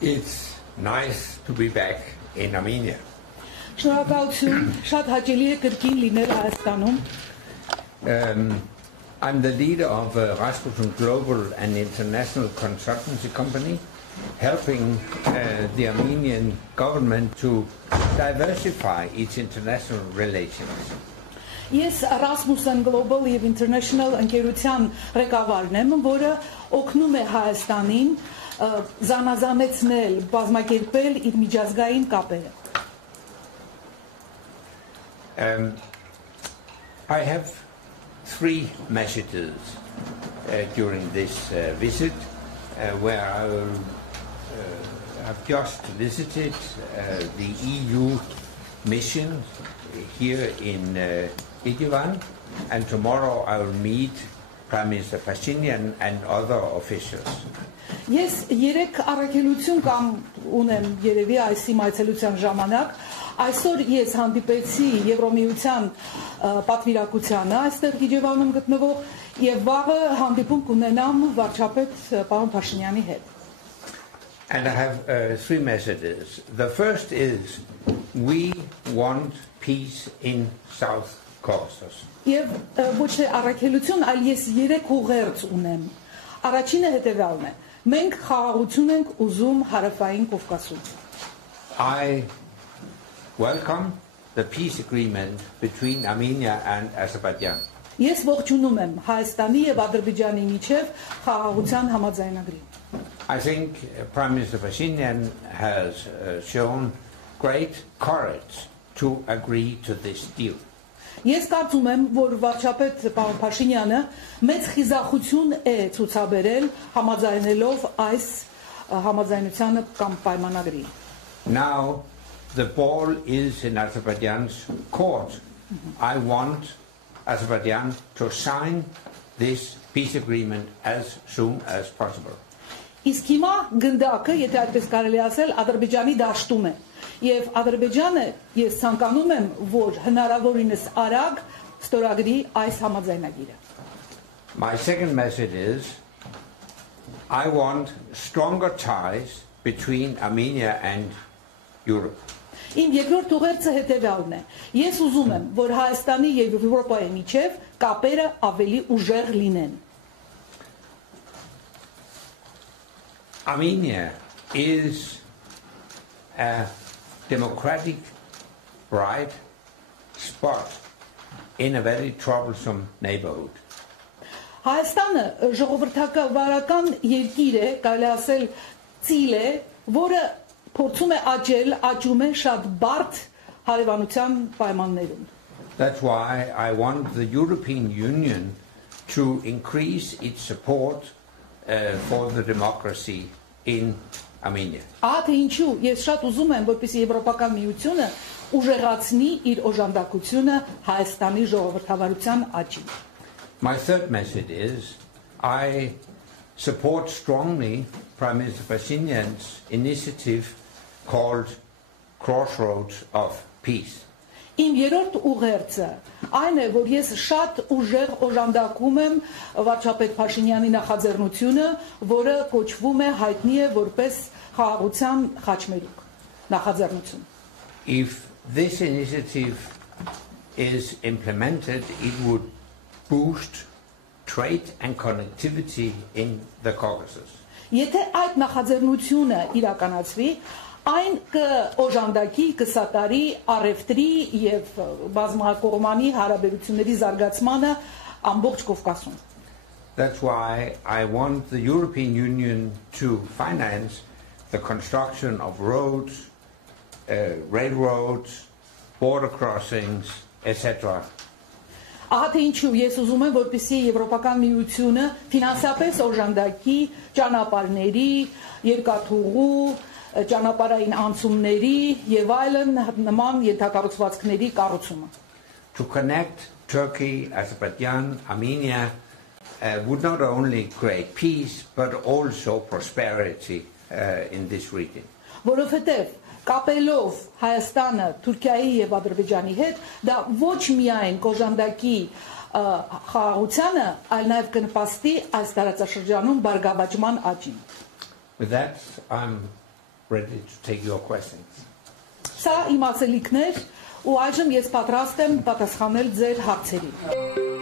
It's nice to be back in Armenia. Շնորհակալություն, շատ հաճելի է կրկին լինել Հայաստանում։ I'm the leader of Rasmussen Global and International Consultancy Company, helping the Armenian government to diversify its international relations. Ես Rasmussen Global եւ International ընկերության ղեկավարն եմ, որը օգնում է Հայաստանին զանազանեցնել, բազմակերպել իր միջազգային կապերը։ I have three messages during this visit, where I have just visited the EU mission here in Yerevan, and tomorrow I will meet Prime Minister Pashinyan and other officials. Ես երեք առաքելություն կամ ունեմ երևի այս իմ այցելության ժամանակ, այսօր ես հանդիպեցի Եվրոմիության պատվիրակությանը այստեղ Իջևանում գտնվող եւ վաղը հանդիպում կունենամ վարչապետ պարոն Փաշինյանի հետ։ And I have three messages. The first is we want peace in South Caucasus. Եվ ոչ թե առաքելություն, այլ ես երեք ուղերձ ունեմ։ Առաջինը հետևյալն է. մենք խաղաղություն ենք ուզում հարավային Կովկասում։ I welcome the peace agreement between Armenia and Azerbaijan. Ես ողջունում եմ Հայաստանի եւ Ադրբեջանի միջև խաղաղության համաձայնագրին։ I think Prime Minister Pashinyan has shown great courage to agree to this deal. Ես կարծում եմ, որ վարչապետ պարոն Փաշինյանը մեծ խիզախություն է ցուցաբերել համաձայնելով այս համաձայնությանը կամ պայմանագրին։ Now the ball is in Azerbaijan's court. I want Azerbaijan to sign this peace agreement as soon as possible. Իսկ հիմա գնդակը, եթե այդպես կարելի ասել, Ադրբեջանի դաշտում է։ Եվ Ադրբեջանը ես ցանկանում եմ, որ հնարավորինս արագ ստորագրի այս համաձայնագիրը։ My second message is I want stronger ties between Armenia and Europe. Իմ երկրորդ ուղերձը հետևյալն է. Ես ուզում եմ, որ Հայաստանի եւ Եվրոպայի միջև կապերը ավելի ուժեղ լինեն։ Armenia is a democratic, bright spot in a very troublesome neighborhood. Հայաստանը ժողովրդավարական երկիր է, կարելի ասել ծիլ է, որը փորձում է աճում է շատ բարդ հարևանության պայմաններում։ That's why I want the European Union to increase its support for the democracy in Armenia. Ահա ինչու ես շատ ուզում եմ, որպեսզի Եվրոպական միությունը ուժեղացնի իր օժանդակությունը Հայաստանի ժողովրդավարության աճին։ My third message is I support strongly Prime Minister Pashinyan's initiative called Crossroads of Peace. Իմ երրորդ ուղերձը այն է, որ ես շատ ուժեղ օժանդակում եմ վարչապետ Փաշինյանի նախաձեռնությունը, որը կոչվում է հայտնի է որպես խաղաղության խաչմերուկ նախաձեռնություն։ If this initiative is implemented, it would boost trade and connectivity in the Caucasus. Եթե այդ նախաձեռնությունը իրականացվի, այն կօժանդակի, կսատարի առևտրի եւ բազմակողմանի հարաբերությունների զարգացմանը ամբողջ Կովկասում։ That's why I want the European Union to finance the construction of roads, railroads, border crossings, etc. Ահա թե ինչու ես ուզում եմ, որպեսզի Եվրոպական միությունը ֆինանսապես օժանդակի ճանապարհների, երկաթուղու, ճանապարհային անցումների եւ այլն նման ենթակառուցվածքների կառուցումը։ To connect Turkey, Azerbaijan, Armenia would not only create peace but also prosperity in this region. Որովհետեւ կապելով Հայաստանը Թուրքիայի եւ Ադրբեջանի հետ, դա ոչ միայն կոժանդակի խաղաղությանը, այլ նաեւ կնպաստի այս տարածաշրջանում բարգավաճման աճին։ With that, I'm ready to take your questions. Սա իմ ասելիքներ ու այժմ ես պատրաստ եմ պատասխանել ձեր հարցերին։